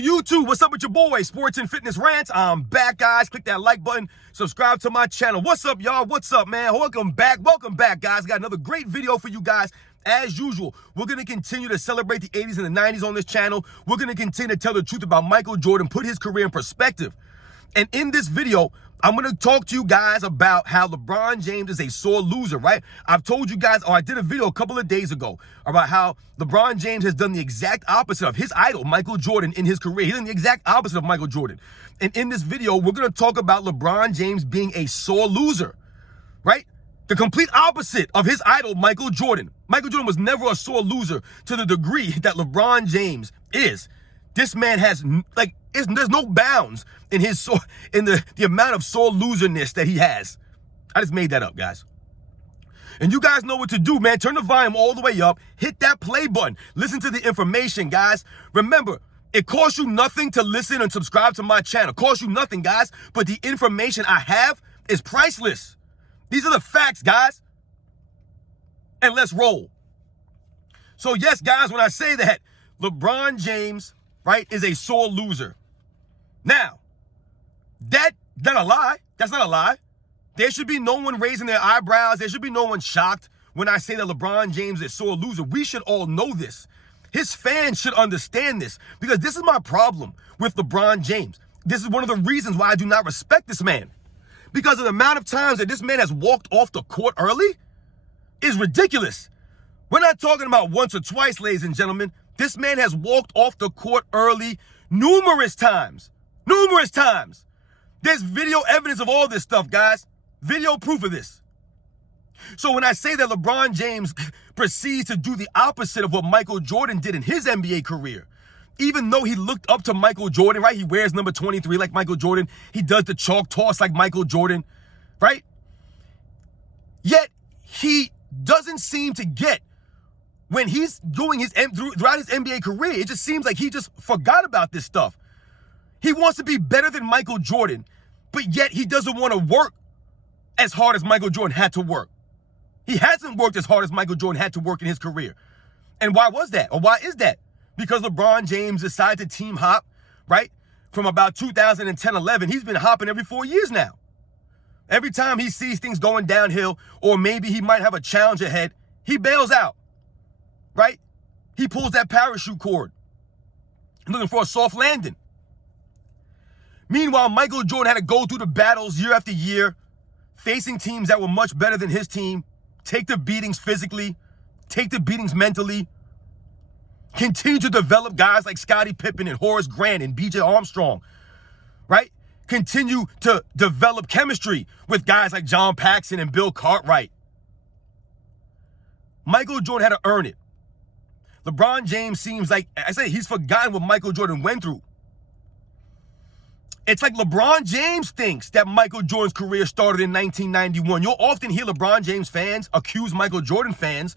YouTube, what's up with your boy, Sports and Fitness Rants? I'm back, guys. Click that like button, subscribe to my channel. What's up, y'all? What's up, man? Welcome back, guys. Got another great video for you guys. As usual, we're going to continue to celebrate the 80s and the 90s on this channel. We're going to continue to tell the truth about Michael Jordan, put his career in perspective. And in this video, I'm going to talk to you guys about how LeBron James is a sore loser, right? I've told you guys, or I did a video a couple of days ago about how LeBron James has done the exact opposite of his idol, Michael Jordan, in his career. He's done the exact opposite of Michael Jordan. And in this video, we're going to talk about LeBron James being a sore loser, right? The complete opposite of his idol, Michael Jordan. Michael Jordan was never a sore loser to the degree that LeBron James is. This man has, there's no bounds in his the amount of sore loserness that he has. I just made that up, guys. And you guys know what to do, man. Turn the volume all the way up. Hit that play button. Listen to the information, guys. Remember, it costs you nothing to listen and subscribe to my channel. It costs you nothing, guys. But the information I have is priceless. These are the facts, guys. And let's roll. So, yes, guys, when I say that, LeBron James, right, is a sore loser. Now, that's not a lie. That's not a lie. There should be no one raising their eyebrows. There should be no one shocked when I say that LeBron James is a sore loser. We should all know this. His fans should understand this, because this is my problem with LeBron James. This is one of the reasons why I do not respect this man. Because of the amount of times that this man has walked off the court early is ridiculous. We're not talking about once or twice, ladies and gentlemen. This man has walked off the court early numerous times. Numerous times. There's video evidence of all this stuff, guys. Video proof of this. So when I say that LeBron James proceeds to do the opposite of what Michael Jordan did in his NBA career, even though he looked up to Michael Jordan, right? He wears number 23 like Michael Jordan. He does the chalk toss like Michael Jordan, right? Yet he doesn't seem to get, when he's doing throughout his NBA career, it just seems like he just forgot about this stuff. He wants to be better than Michael Jordan, but yet he doesn't want to work as hard as Michael Jordan had to work. He hasn't worked as hard as Michael Jordan had to work in his career. And why was that? Or why is that? Because LeBron James decided to team hop, right? From about 2010-11, he's been hopping every 4 years now. Every time he sees things going downhill, or maybe he might have a challenge ahead, he bails out, right? He pulls that parachute cord, looking for a soft landing. Meanwhile, Michael Jordan had to go through the battles year after year, facing teams that were much better than his team, take the beatings physically, take the beatings mentally, continue to develop guys like Scottie Pippen and Horace Grant and B.J. Armstrong, right? Continue to develop chemistry with guys like John Paxson and Bill Cartwright. Michael Jordan had to earn it. LeBron James seems like, I say, he's forgotten what Michael Jordan went through. It's like LeBron James thinks that Michael Jordan's career started in 1991. You'll often hear LeBron James fans accuse Michael Jordan fans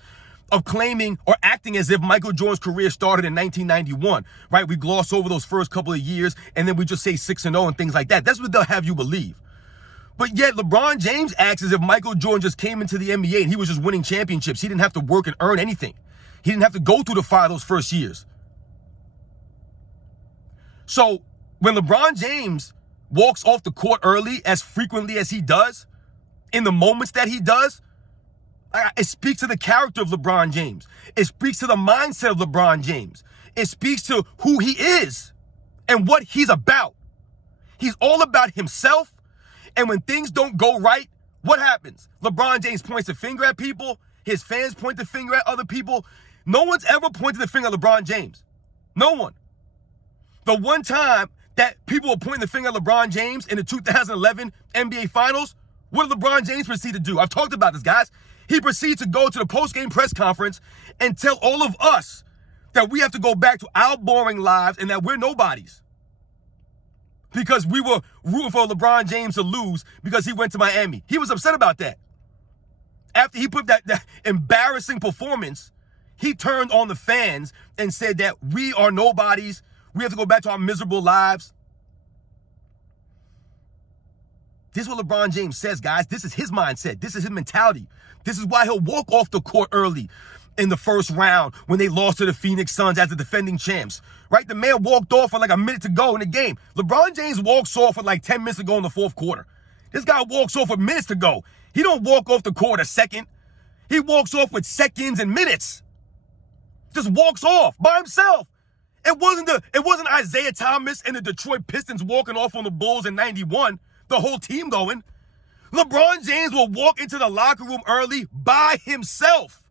of claiming or acting as if Michael Jordan's career started in 1991, right? We gloss over those first couple of years, and then we just say 6-0 and things like that. That's what they'll have you believe. But yet LeBron James acts as if Michael Jordan just came into the NBA and he was just winning championships. He didn't have to work and earn anything. He didn't have to go through the fire those first years. So when LeBron James walks off the court early as frequently as he does, in the moments that he does, it speaks to the character of LeBron James. It speaks to the mindset of LeBron James. It speaks to who he is and what he's about. He's all about himself. And when things don't go right, what happens? LeBron James points the finger at people. His fans point the finger at other people. No one's ever pointed the finger at LeBron James. No one. The one time that people were pointing the finger at LeBron James in the 2011 NBA Finals, what did LeBron James proceed to do? I've talked about this, guys. He proceeded to go to the post-game press conference and tell all of us that we have to go back to our boring lives and that we're nobodies. Because we were rooting for LeBron James to lose because he went to Miami. He was upset about that. After he put that embarrassing performance, he turned on the fans and said that we are nobodies. We have to go back to our miserable lives. This is what LeBron James says, guys. This is his mindset. This is his mentality. This is why he'll walk off the court early in the first round when they lost to the Phoenix Suns as the defending champs, right? The man walked off with like a minute to go in the game. LeBron James walks off with like 10 minutes to go in the fourth quarter. This guy walks off with minutes to go. He don't walk off the court a second. He walks off with seconds and minutes. Just walks off by himself. It wasn't Isaiah Thomas and the Detroit Pistons walking off on the Bulls in 91, the whole team going. LeBron James will walk into the locker room early by himself.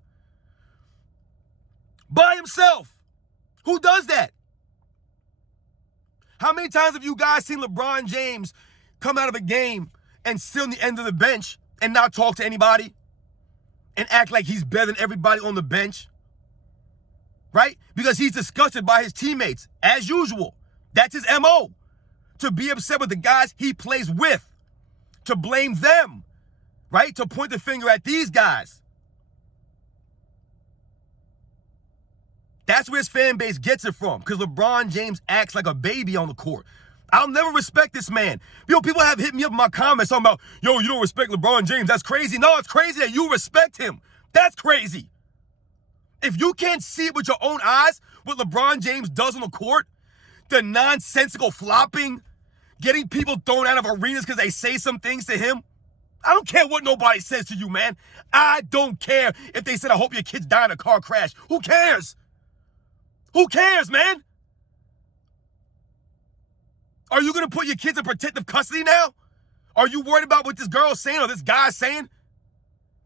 By himself. Who does that? How many times have you guys seen LeBron James come out of a game and sit on the end of the bench and not talk to anybody and act like he's better than everybody on the bench? Right? Because he's disgusted by his teammates, as usual. That's his MO. To be upset with the guys he plays with. To blame them. Right? To point the finger at these guys. That's where his fan base gets it from. Because LeBron James acts like a baby on the court. I'll never respect this man. Yo, people have hit me up in my comments talking about, yo, you don't respect LeBron James. That's crazy. No, it's crazy that you respect him. That's crazy. If you can't see it with your own eyes, what LeBron James does on the court, the nonsensical flopping, getting people thrown out of arenas because they say some things to him, I don't care what nobody says to you, man. I don't care if they said, I hope your kids die in a car crash. Who cares? Who cares, man? Are you going to put your kids in protective custody now? Are you worried about what this girl's saying or this guy's saying?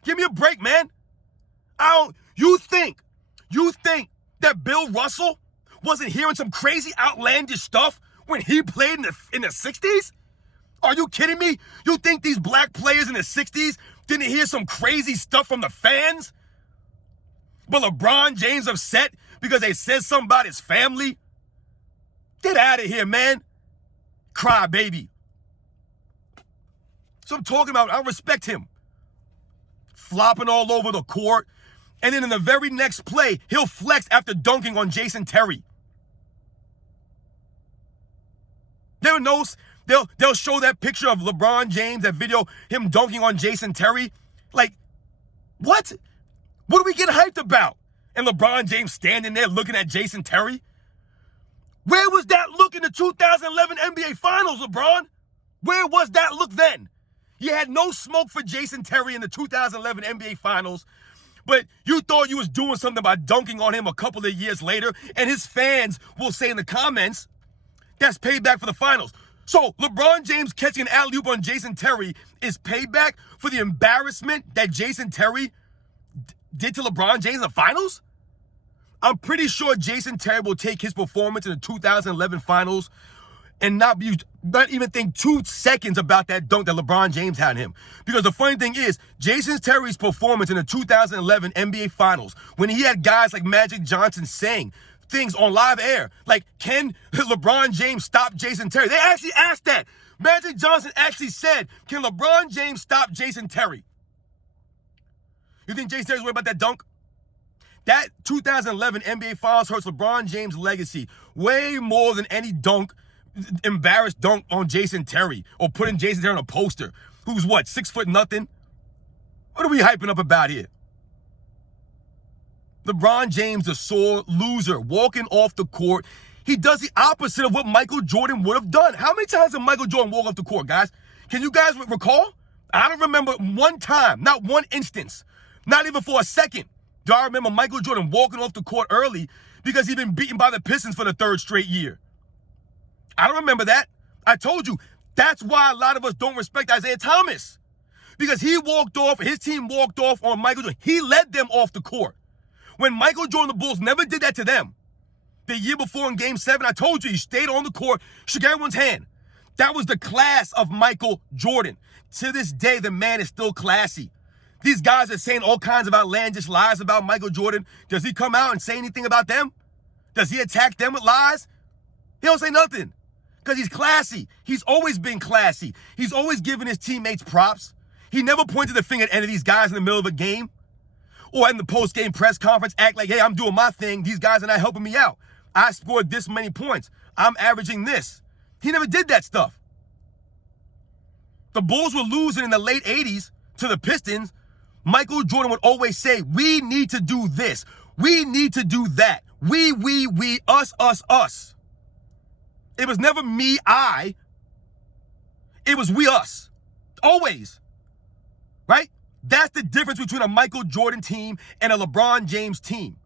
Give me a break, man. You think that Bill Russell wasn't hearing some crazy outlandish stuff when he played in the 60s? Are you kidding me? You think these black players in the 60s didn't hear some crazy stuff from the fans? But LeBron James upset because they said something about his family? Get out of here, man. Cry baby. So I'm talking about, I respect him. Flopping all over the court. And then in the very next play, he'll flex after dunking on Jason Terry. They'll show that picture of LeBron James, that video, him dunking on Jason Terry. Like, what? What are we getting hyped about? And LeBron James standing there looking at Jason Terry? Where was that look in the 2011 NBA Finals, LeBron? Where was that look then? You had no smoke for Jason Terry in the 2011 NBA Finals, but you thought you was doing something by dunking on him a couple of years later, and his fans will say in the comments, that's payback for the finals. So LeBron James catching an alley-oop on Jason Terry is payback for the embarrassment that Jason Terry did to LeBron James in the finals? I'm pretty sure Jason Terry will take his performance in the 2011 finals and not even think 2 seconds about that dunk that LeBron James had on him. Because the funny thing is, Jason Terry's performance in the 2011 NBA Finals, when he had guys like Magic Johnson saying things on live air, like, can LeBron James stop Jason Terry? They actually asked that. Magic Johnson actually said, can LeBron James stop Jason Terry? You think Jason Terry's worried about that dunk? That 2011 NBA Finals hurts LeBron James' legacy way more than any embarrassed dunk on Jason Terry or putting Jason Terry on a poster. Who's what, 6 foot nothing? What are we hyping up about here? LeBron James, the sore loser, walking off the court. He does the opposite of what Michael Jordan would have done. How many times did Michael Jordan walk off the court, guys? Can you guys recall? I don't remember one time, not one instance, not even for a second. Do I remember Michael Jordan walking off the court early because he'd been beaten by the Pistons for the 3rd straight year? I don't remember that. I told you, that's why a lot of us don't respect Isaiah Thomas. Because he walked off, his team walked off on Michael Jordan. He led them off the court. When Michael Jordan, the Bulls, never did that to them. The year before in Game 7, I told you, he stayed on the court, shook everyone's hand. That was the class of Michael Jordan. To this day, the man is still classy. These guys are saying all kinds of outlandish lies about Michael Jordan. Does he come out and say anything about them? Does he attack them with lies? He don't say nothing because he's classy. He's always been classy. He's always given his teammates props. He never pointed the finger at any of these guys in the middle of a game or in the post-game press conference, act like, hey, I'm doing my thing. These guys are not helping me out. I scored this many points. I'm averaging this. He never did that stuff. The Bulls were losing in the late 80s to the Pistons Michael Jordan would always say, we need to do this. We need to do that. We, us, us, us. It was never me, I. It was we, us. Always. Right? That's the difference between a Michael Jordan team and a LeBron James team.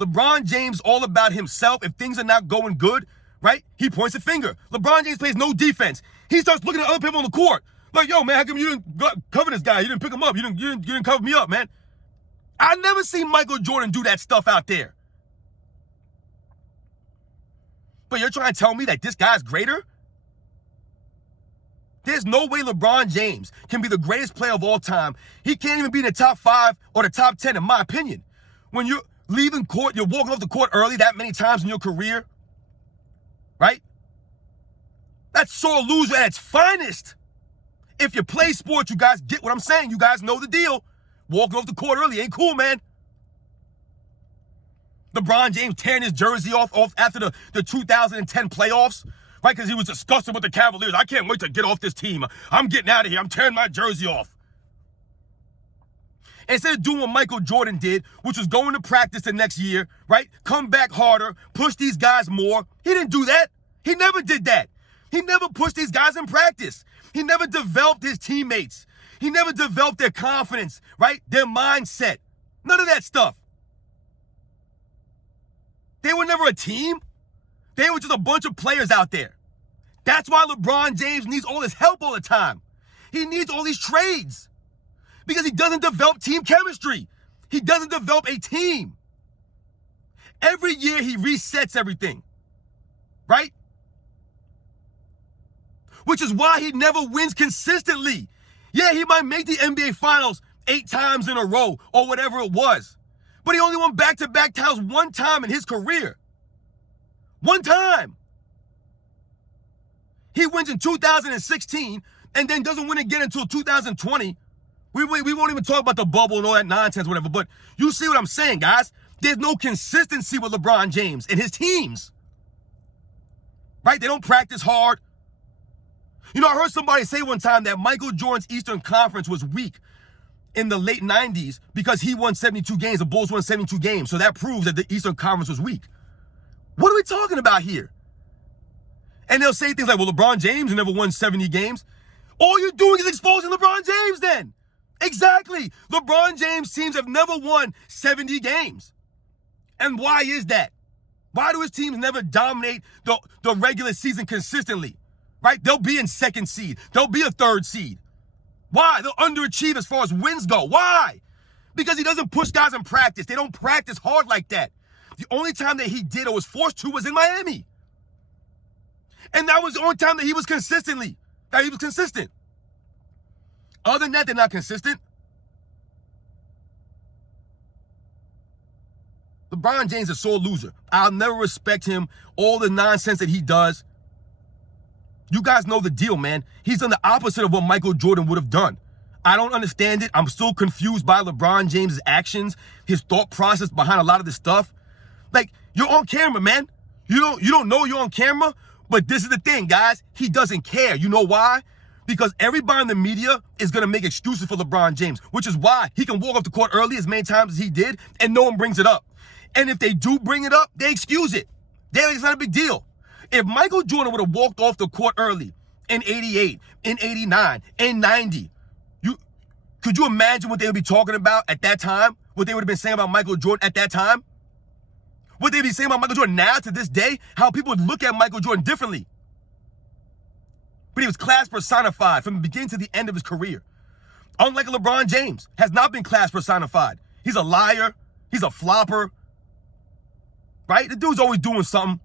LeBron James all about himself. If things are not going good, right, he points a finger. LeBron James plays no defense. He starts looking at other people on the court. Like, yo, man, how come you didn't cover this guy? You didn't pick him up. You didn't cover me up, man. I never seen Michael Jordan do that stuff out there. But you're trying to tell me that this guy's greater? There's no way LeBron James can be the greatest player of all time. He can't even be in the top 5 or the top 10, in my opinion. When you're leaving court, you're walking off the court early that many times in your career, right? That's sore loser at its finest. If you play sports, you guys get what I'm saying. You guys know the deal. Walking off the court early ain't cool, man. LeBron James tearing his jersey off after the 2010 playoffs, right? Because he was disgusted with the Cavaliers. I can't wait to get off this team. I'm getting out of here. I'm tearing my jersey off. Instead of doing what Michael Jordan did, which was going to practice the next year, right? Come back harder, push these guys more. He didn't do that. He never did that. He never pushed these guys in practice. He never developed his teammates. He never developed their confidence, right? Their mindset. None of that stuff. They were never a team. They were just a bunch of players out there. That's why LeBron James needs all this help all the time. He needs all these trades because he doesn't develop team chemistry. He doesn't develop a team. Every year he resets everything, right? Which is why he never wins consistently. Yeah, he might make the NBA Finals 8 times in a row or whatever it was. But he only won back-to-back titles one time in his career. One time. He wins in 2016 and then doesn't win again until 2020. We won't even talk about the bubble and all that nonsense, whatever. But you see what I'm saying, guys? There's no consistency with LeBron James and his teams. Right? They don't practice hard. You know, I heard somebody say one time that Michael Jordan's Eastern Conference was weak in the late 90s because he won 72 games. The Bulls won 72 games. So that proves that the Eastern Conference was weak. What are we talking about here? And they'll say things like, well, LeBron James never won 70 games. All you're doing is exposing LeBron James then. Exactly. LeBron James teams have never won 70 games. And why is that? Why do his teams never dominate the regular season consistently? Right? They'll be in 2nd seed. They'll be a 3rd seed. Why? They'll underachieve as far as wins go. Why? Because he doesn't push guys in practice. They don't practice hard like that. The only time that he did or was forced to was in Miami. And that was the only time that he was consistent. Other than that, they're not consistent. LeBron James is a sore loser. I'll never respect him. All the nonsense that he does. You guys know the deal, man. He's done the opposite of what Michael Jordan would have done. I don't understand it. I'm still confused by LeBron James' actions, his thought process behind a lot of this stuff. Like, you're on camera, man. You don't know you're on camera, but this is the thing, guys. He doesn't care. You know why? Because everybody in the media is going to make excuses for LeBron James, which is why he can walk off the court early as many times as he did, and no one brings it up. And if they do bring it up, they excuse it. It's not a big deal. If Michael Jordan would have walked off the court early in 88, in 89, in 90, could you imagine what they would be talking about at that time? What they would have been saying about Michael Jordan at that time? What they'd be saying about Michael Jordan now to this day? How people would look at Michael Jordan differently. But he was class personified from the beginning to the end of his career. Unlike LeBron James, has not been class personified. He's a liar. He's a flopper. Right? The dude's always doing something.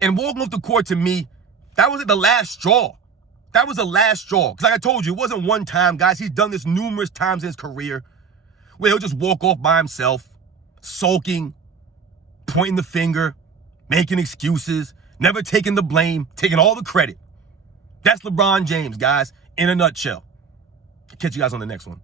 And walking off the court, to me, that was the last straw. That was the last straw. Because like I told you, it wasn't one time, guys. He's done this numerous times in his career where he'll just walk off by himself, sulking, pointing the finger, making excuses, never taking the blame, taking all the credit. That's LeBron James, guys, in a nutshell. Catch you guys on the next one.